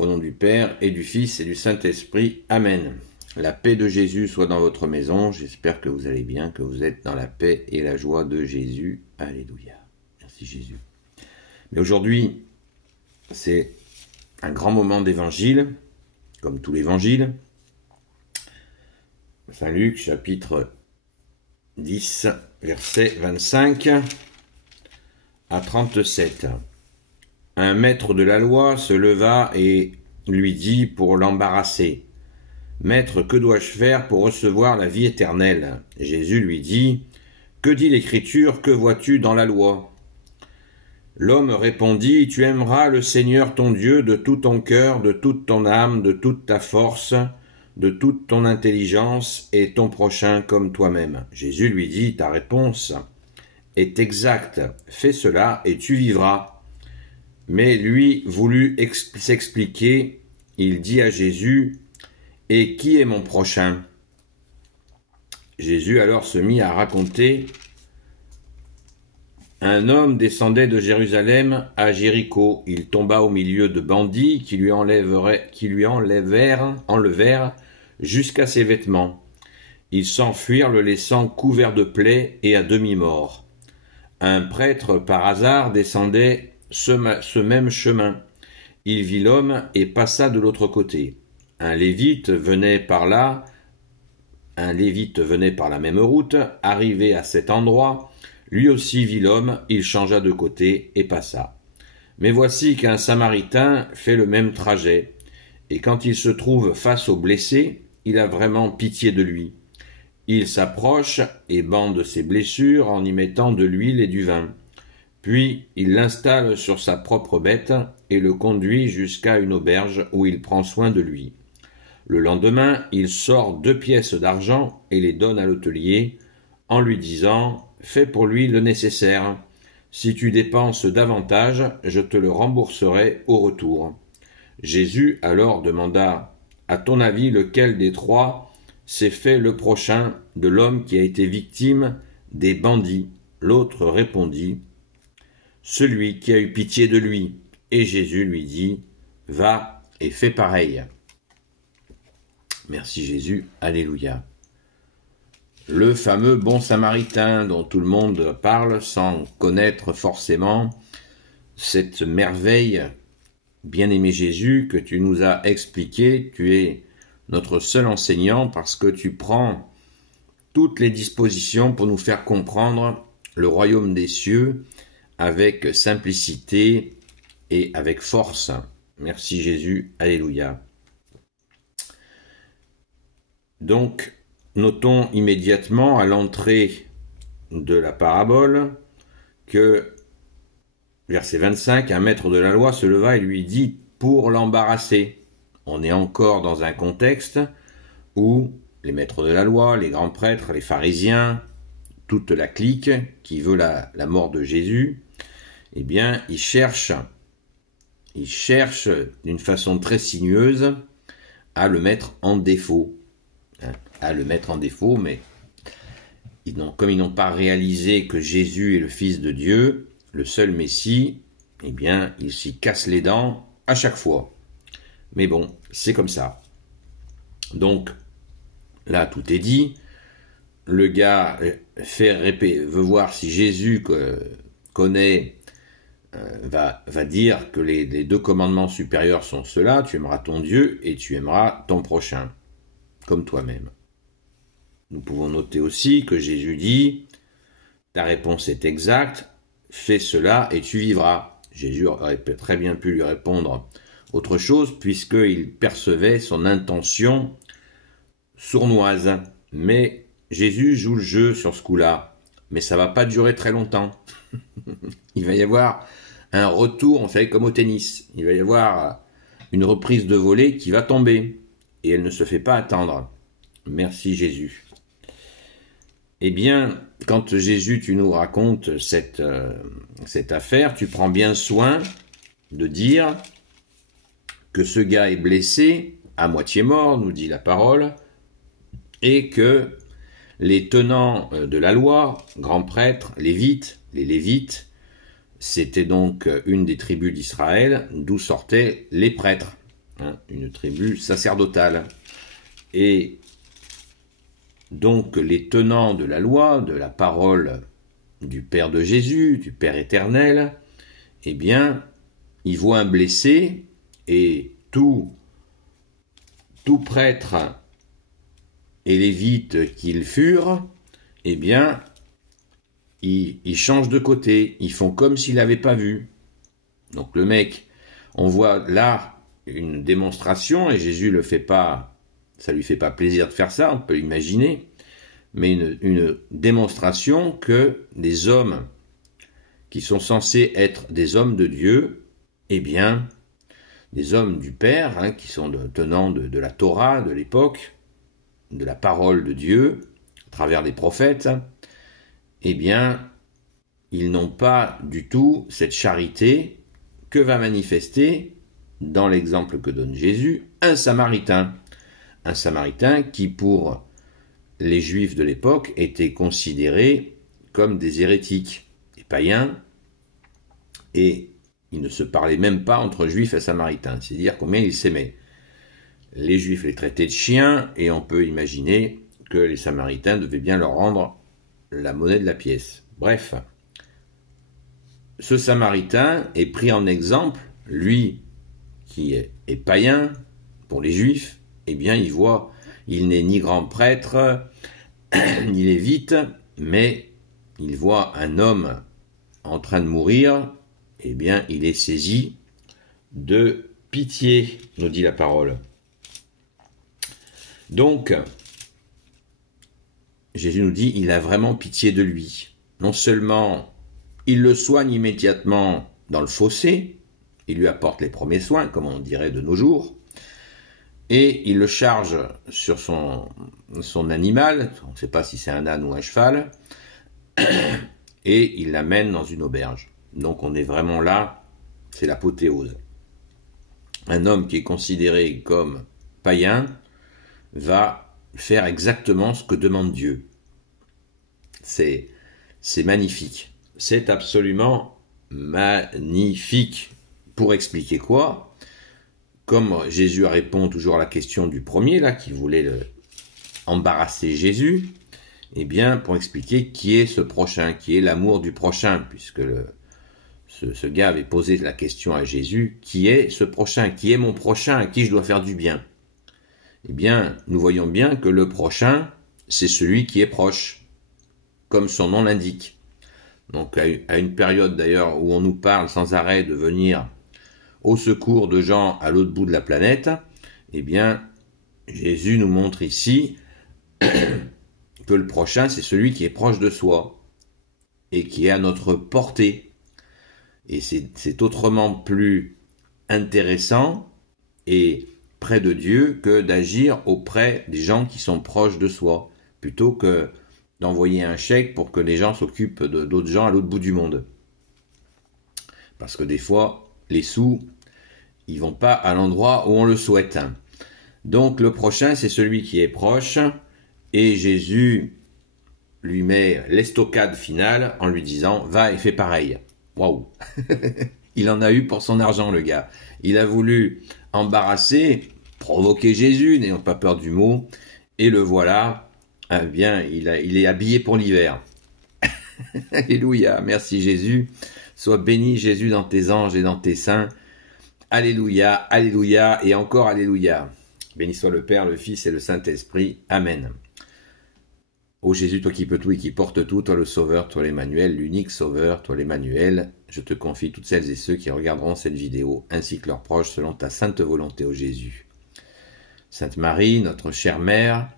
Au nom du Père et du Fils et du Saint-Esprit. Amen. La paix de Jésus soit dans votre maison. J'espère que vous allez bien, que vous êtes dans la paix et la joie de Jésus. Alléluia. Merci Jésus. Mais aujourd'hui, c'est un grand moment d'évangile, comme tout l'évangile. Saint Luc, chapitre 10, versets 25 à 37. Un maître de la loi se leva et lui dit pour l'embarrasser : « Maître, que dois-je faire pour recevoir la vie éternelle ?» Jésus lui dit : « Que dit l'Écriture, que vois-tu dans la loi ?» L'homme répondit : « Tu aimeras le Seigneur ton Dieu de tout ton cœur, de toute ton âme, de toute ta force, de toute ton intelligence, et ton prochain comme toi-même. » Jésus lui dit : « Ta réponse est exacte, fais cela et tu vivras. » Mais lui voulut s'expliquer, il dit à Jésus : « Et qui est mon prochain ?» Jésus alors se mit à raconter : un homme descendait de Jérusalem à Jéricho. Il tomba au milieu de bandits qui lui enlevèrent jusqu'à ses vêtements. Ils s'enfuirent, le laissant couvert de plaies et à demi-mort. Un prêtre, par hasard, descendait ce même chemin. Il vit l'homme et passa de l'autre côté. Un lévite venait par la même route. Arrivé à cet endroit, lui aussi vit l'homme, il changea de côté et passa. Mais voici qu'un Samaritain fait le même trajet, et quand il se trouve face au blessé, il a vraiment pitié de lui. Il s'approche et bande ses blessures en y mettant de l'huile et du vin. Puis il l'installe sur sa propre bête et le conduit jusqu'à une auberge où il prend soin de lui. Le lendemain, il sort 2 pièces d'argent et les donne à l'hôtelier en lui disant : « Fais pour lui le nécessaire. Si tu dépenses davantage, je te le rembourserai au retour. » Jésus alors demanda : « À ton avis, lequel des 3 s'est fait le prochain de l'homme qui a été victime des bandits ?» L'autre répondit : « Celui qui a eu pitié de lui. » Et Jésus lui dit : « Va et fais pareil. » Merci Jésus, alléluia. Le fameux bon samaritain dont tout le monde parle sans connaître forcément cette merveille. Bien-aimé Jésus, que tu nous as expliqué, tu es notre seul enseignant parce que tu prends toutes les dispositions pour nous faire comprendre le royaume des cieux avec simplicité et avec force. Merci Jésus, alléluia. Donc, notons immédiatement à l'entrée de la parabole que, verset 25, un maître de la loi se leva et lui dit pour l'embarrasser. On est encore dans un contexte où les maîtres de la loi, les grands prêtres, les pharisiens, toute la clique qui veut la mort de Jésus, eh bien, ils cherchent d'une façon très sinueuse à le mettre en défaut. Mais comme ils n'ont pas réalisé que Jésus est le Fils de Dieu, le seul Messie, eh bien, ils s'y cassent les dents à chaque fois. Mais bon, c'est comme ça. Donc, là, tout est dit. Le gars veut voir si Jésus connaît, va dire que les 2 commandements supérieurs sont ceux-là: tu aimeras ton Dieu et tu aimeras ton prochain, comme toi-même. Nous pouvons noter aussi que Jésus dit : ta réponse est exacte, fais cela et tu vivras. Jésus aurait très bien pu lui répondre autre chose, puisqu'il percevait son intention sournoise. Mais Jésus joue le jeu sur ce coup-là. Mais ça ne va pas durer très longtemps. Il va y avoir un retour, on fait comme au tennis. Il va y avoir une reprise de volée qui va tomber. Et elle ne se fait pas attendre. Merci Jésus. Eh bien, quand Jésus, tu nous racontes cette affaire, tu prends bien soin de dire que ce gars est blessé, à moitié mort, nous dit la parole, et que les tenants de la loi, grands prêtres, les Lévites, c'était donc une des tribus d'Israël, d'où sortaient les prêtres. hein, une tribu sacerdotale. Et donc les tenants de la loi, de la parole du Père de Jésus, du Père éternel, eh bien, ils voient un blessé et tout prêtre et lévite qu'ils furent, eh bien, ils changent de côté, ils font comme s'ils n'avaient pas vu. Donc le mec, on voit là une démonstration, et Jésus le fait pas, ça lui fait pas plaisir de faire ça, on peut l'imaginer, mais une démonstration que des hommes qui sont censés être des hommes de Dieu, eh bien, des hommes du Père, hein, qui sont tenants de la Torah de l'époque, de la parole de Dieu, à travers les prophètes, eh bien, ils n'ont pas du tout cette charité que va manifester, dans l'exemple que donne Jésus, un Samaritain. Un Samaritain qui, pour les Juifs de l'époque, était considéré comme des hérétiques, des païens, et ils ne se parlaient même pas entre Juifs et Samaritains, c'est dire combien ils s'aimaient. Les Juifs les traitaient de chiens, et on peut imaginer que les Samaritains devaient bien leur rendre la monnaie de la pièce. Bref, ce Samaritain est pris en exemple, lui qui est païen pour les Juifs, eh bien il voit, il n'est ni grand prêtre, ni lévite, mais il voit un homme en train de mourir, eh bien il est saisi de pitié, nous dit la parole. Donc, Jésus nous dit, il a vraiment pitié de lui. Non seulement il le soigne immédiatement dans le fossé, il lui apporte les premiers soins, comme on dirait de nos jours, et il le charge sur son animal, on ne sait pas si c'est un âne ou un cheval, et il l'amène dans une auberge. Donc on est vraiment là, c'est l'apothéose. Un homme qui est considéré comme païen va faire exactement ce que demande Dieu. C'est magnifique. C'est absolument magnifique. Pour expliquer quoi? Comme Jésus répond toujours à la question du premier, là, qui voulait embarrasser Jésus, eh bien, pour expliquer qui est ce prochain, qui est l'amour du prochain, puisque ce gars avait posé la question à Jésus, qui est ce prochain, qui est mon prochain, à qui je dois faire du bien? Eh bien, nous voyons bien que le prochain, c'est celui qui est proche, comme son nom l'indique. Donc, à une période d'ailleurs où on nous parle sans arrêt de venir au secours de gens à l'autre bout de la planète, eh bien, Jésus nous montre ici que le prochain, c'est celui qui est proche de soi et qui est à notre portée. Et c'est autrement plus intéressant et près de Dieu que d'agir auprès des gens qui sont proches de soi, plutôt que d'envoyer un chèque pour que les gens s'occupent d'autres gens à l'autre bout du monde. Parce que des fois, les sous, ils vont pas à l'endroit où on le souhaite. Donc le prochain, c'est celui qui est proche, et Jésus lui met l'estocade finale en lui disant « Va et fais pareil ». Waouh. Il en a eu pour son argent, le gars. Il a voulu embarrasser, provoquer Jésus, n'ayant pas peur du mot, et le voilà, eh bien, il est habillé pour l'hiver. Alléluia, merci Jésus. Sois béni Jésus dans tes anges et dans tes saints. Alléluia, alléluia et encore alléluia. Béni soit le Père, le Fils et le Saint-Esprit. Amen. Ô Jésus, toi qui peux tout et qui portes tout, toi le Sauveur, toi l'Emmanuel, l'unique Sauveur, toi l'Emmanuel, je te confie toutes celles et ceux qui regarderont cette vidéo, ainsi que leurs proches, selon ta sainte volonté, ô Jésus. Sainte Marie, notre chère Mère,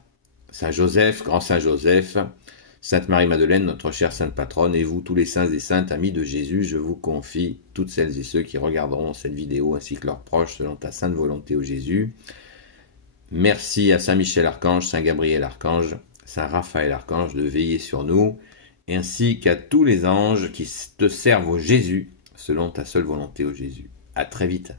Saint Joseph, grand Saint Joseph, Sainte Marie-Madeleine, notre chère Sainte Patronne, et vous, tous les saints et saintes, amis de Jésus, je vous confie toutes celles et ceux qui regarderont cette vidéo, ainsi que leurs proches, selon ta sainte volonté, ô Jésus. Merci à Saint Michel Archange, Saint Gabriel Archange, Saint Raphaël Archange de veiller sur nous, ainsi qu'à tous les anges qui te servent au Jésus, selon ta seule volonté, ô Jésus. À très vite.